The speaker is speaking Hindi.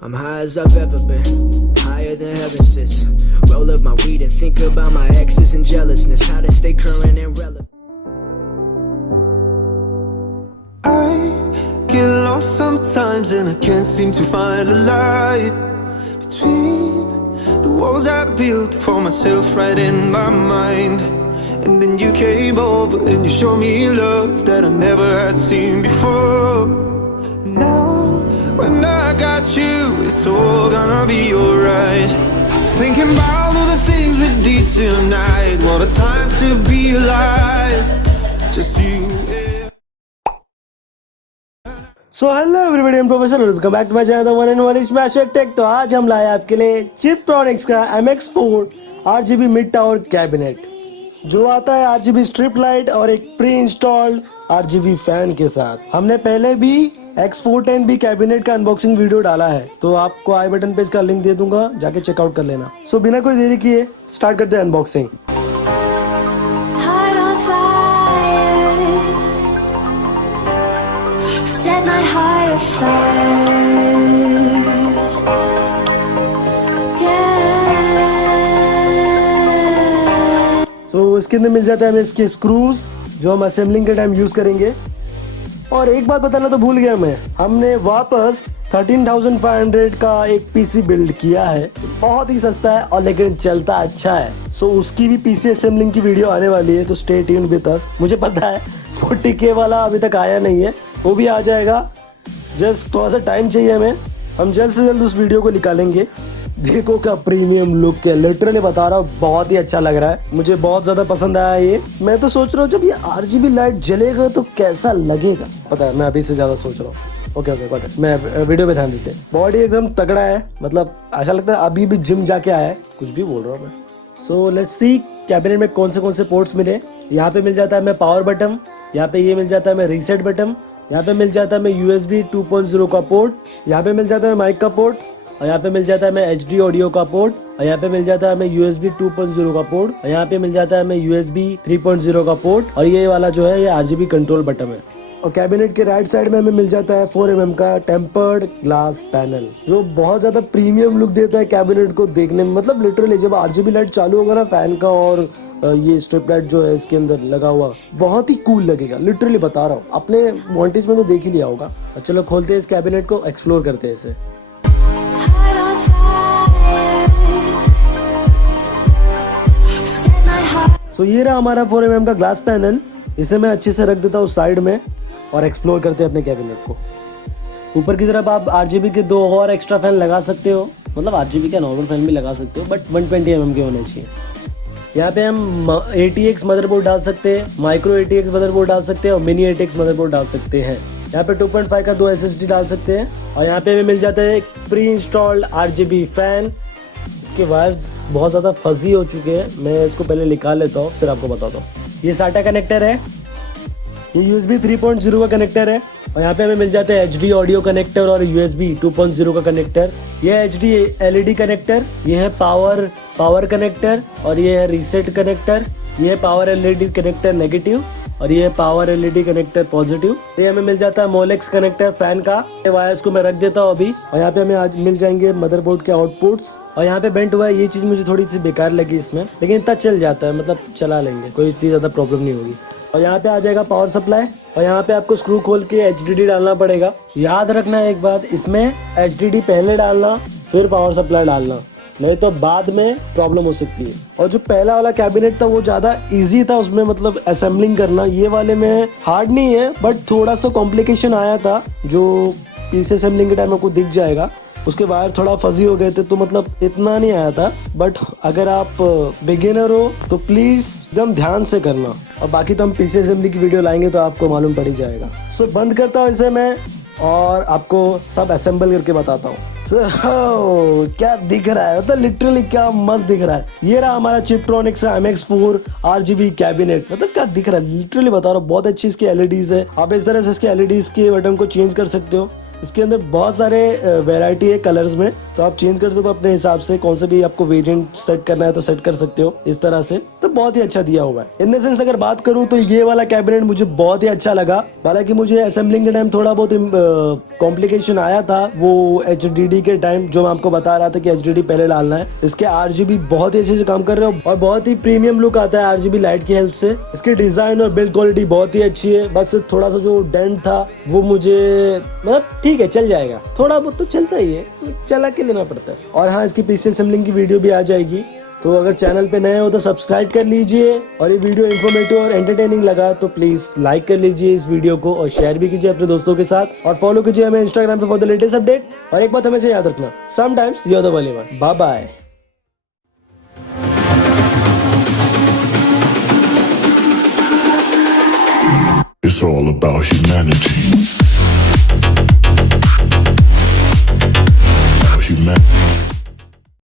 I'm high as I've ever been, higher than heaven sits. Roll up my weed and think about my exes and jealousness, how to stay current and relevant. I get lost sometimes and I can't seem to find a light between the walls I built for myself right in my mind. And then you came over and you showed me love that I never had seen before. And now when I got you, it's all gonna be alright. Thinking about all the things we did tonight. What a time to be alive. Just you and so hello everybody, I am professor, welcome back to my channel the one and only smasher tech. तो आज हम लाए आपके लिए चिपट्रॉनिक्स का MX4 RGB mid tower cabinet, जो आता है RGB स्ट्रिप लाइट और एक प्री इंस्टॉल्ड RGB फैन के साथ। हमने पहले भी X410B कैबिनेट का अनबॉक्सिंग वीडियो डाला है, तो आपको आई बटन पे इसका लिंक दे दूंगा, जाके चेकआउट कर लेना। सो बिना कोई देरी किए स्टार्ट करते हैं unboxing. Set my heart afire. Yeah. सो इसके अंदर मिल जाता है हमें इसके स्क्रूज, जो हम असेंबलिंग के टाइम यूज करेंगे। और एक बात बताना तो भूल गया मैं, हमने वापस 13,500 का एक पीसी बिल्ड किया है। बहुत ही सस्ता है और लेकिन चलता अच्छा है। सो उसकी भी पीसी असेंबलिंग की वीडियो आने वाली है, तो स्टे ट्यून्ड विद अस। मुझे पता है 40K वाला अभी तक आया नहीं है, वो भी आ जाएगा। जस्ट थोड़ा सा टाइम चाहिए हमें, हम जल्द से जल्द उस वीडियो को निकालेंगे। देखो क्या प्रीमियम लुक है, लिटरली बता रहा हूँ, बहुत ही अच्छा लग रहा है। मुझे बहुत ज्यादा पसंद आया ये। मैं तो सोच रहा हूँ जब ये RGB लाइट जलेगा तो कैसा लगेगा, पता है मैं अभी से ज्यादा सोच रहा हूँ। ओके, मैं वीडियो पे ध्यान देते हैं। बॉडी एकदम तगड़ा है, मतलब ऐसा लगता है अभी भी जिम जाके आया है, कुछ भी बोल रहा हूँ मैं। सो लेट्स सी कैबिनेट में कौन से पोर्ट्स मिले। यहाँ पे मिल जाता है हमें पावर बटन, यहाँ पे ये मिल जाता है हमें रीसेट बटन, यहाँ पे मिल जाता है हमें USB 2.0 का पोर्ट, यहाँ पे मिल जाता है माइक का पोर्ट, और यहाँ पे मिल जाता है हमें HD ऑडियो का पोर्ट, और यहाँ पे मिल जाता है हमें USB 2.0 का पोर्ट, और यहाँ पे मिल जाता है हमें USB 3.0 का पोर्ट, और ये वाला जो है ये RGB कंट्रोल बटन है। और कैबिनेट के राइट साइड में हमें मिल जाता है 4mm का टेम्पर्ड ग्लास पैनल, जो बहुत ज्यादा प्रीमियम लुक देता है कैबिनेट को देखने में। मतलब लिटरली जब RGB लाइट चालू होगा ना फैन का, और ये स्ट्रिप लाइट जो है इसके अंदर लगा हुआ, बहुत ही कूल लगेगा। लिटरली बता रहा हूँ, अपने वॉन्टेज में तो देख ही लिया होगा। चलो खोलते हैं इस कैबिनेट को, एक्सप्लोर करते हैं इसे। सो ये रहा हमारा 4mm का ग्लास पैनल। इसे मैं अच्छे से रख देता हूँ साइड में और एक्सप्लोर करते हैं अपने कैबिनेट को। ऊपर की तरफ आप RGB के 2 और एक्स्ट्रा फैन लगा सकते हो, मतलब RGB का नॉर्मल फैन भी लगा सकते हो, बट 120mm के होने चाहिए। यहाँ पे हम ATX मदरबोर्ड डाल सकते हैं, माइक्रो ATX मदरबोर्ड डाल सकते हैं, और मिनी ATX मदरबोर्ड डाल सकते हैं। यहाँ पे 2.5 का 2 SSD डाल सकते हैं, और यहाँ पे हमें मिल जाता है एक प्री इंस्टॉल्ड RGB फैन। इसके वायर्स बहुत ज़्यादा फजी हो चुके हैं, मैं इसको पहले निकाल लेता हूँ फिर आपको बताता हूँ। ये SATA कनेक्टर है, ये USB 3.0 का कनेक्टर है, और यहाँ पे हमें मिल जाते हैं HD ऑडियो कनेक्टर और USB 2.0 का कनेक्टर। ये है HD LED कनेक्टर, ये है पावर कनेक्टर, और ये है रीसेट कनेक्टर। ये है पावर LED कनेक्टर नेगेटिव, और ये है पावर LED कनेक्टर पॉजिटिव। तो ये हमें मिल जाता है मोलेक्स कनेक्टर फैन का। ये वायर्स को मैं रख देता हूँ अभी, और यहाँ पे हमें आज मिल जाएंगे मदरबोर्ड के आउटपुट्स। और यहाँ पे बेंट हुआ है, ये चीज मुझे थोड़ी सी बेकार लगी इसमें, लेकिन इतना चल जाता है, मतलब चला लेंगे, कोई इतनी ज्यादा प्रॉब्लम नहीं होगी। और यहाँ पे आ जाएगा पावर सप्लाई, और यहाँ पे आपको स्क्रू खोल के HDD डालना पड़ेगा। याद रखना एक बात, इसमें HDD पहले डालना फिर पावर सप्लाई डालना, नहीं तो बाद में प्रॉब्लम हो सकती है। और जो पहला वाला कैबिनेट था वो ज्यादा इजी था, उसमें मतलब असेंबलिंग करना। ये वाले में हार्ड नहीं है, बट थोड़ा सा कॉम्प्लिकेशन आया था, जो पीसी असेंबलिंग के टाइम आपको दिख जाएगा। उसके वायर थोड़ा फजी हो गए थे, तो मतलब इतना नहीं आया था। बट अगर आप बिगिनर हो तो प्लीज एकदम ध्यान से करना, और बाकी तो हम पीसी असेंबली की वीडियो लाएंगे तो आपको मालूम पड़ ही जाएगा। सो बंद करता हूँ इसे मैं, और आपको सब असेंबल करके बताता हूँ। क्या दिख रहा है, मतलब लिटरली क्या मस्त दिख रहा है। ये रहा हमारा चिपट्रॉनिक्स MX4 RGB कैबिनेट। मतलब क्या दिख रहा है, लिटरली बता रहा हूँ, बहुत अच्छी इसकी LEDs है। आप इस तरह से इसके LEDs के बटन को चेंज कर सकते हो। इसके अंदर बहुत सारे वैरायटी है कलर्स में, तो आप चेंज कर सकते हो अपने हिसाब से, कौन सा भी आपको वेरिएंट सेट करना है तो सेट कर सकते हो इस तरह से। तो बहुत ही अच्छा दिया हुआ है। इन द सेंस अगर बात करूं तो ये वाला कैबिनेट मुझे बहुत ही अच्छा लगा। हालांकि मुझे असेंबलिंग के टाइम थोड़ा बहुत कॉम्प्लिकेशन आया था, वो HDD के टाइम, जो मैं आपको बता रहा था कि HDD पहले डालना है। इसके RGB बहुत ही अच्छे से काम कर रहे हो और बहुत ही प्रीमियम लुक आता है RGB लाइट की हेल्प से। इसकी डिजाइन और बिल्ड क्वालिटी बहुत ही अच्छी है। बस थोड़ा सा जो डेंट था वो मुझे मतलब ठीक है, चल जाएगा, थोड़ा बहुत तो चलता ही है, चला के लेना पड़ता है। और हाँ, इसकी पीसी असेंबलिंग की वीडियो भी आ जाएगी, तो अगर चैनल पे नए हो तो सब्सक्राइब कर लीजिए। और ये वीडियो इन्फॉर्मेटिव और एंटरटेनिंग लगा तो प्लीज लाइक कर लीजिए इस वीडियो को और शेयर भी कीजिए अपने दोस्तों के साथ, और फॉलो कीजिए हमें इंस्टाग्राम पे फॉर द लेटेस्ट अपडेट। और एक बात हमेशा याद रखना, sometimes you are the only one. Bye bye. It's all about humanity.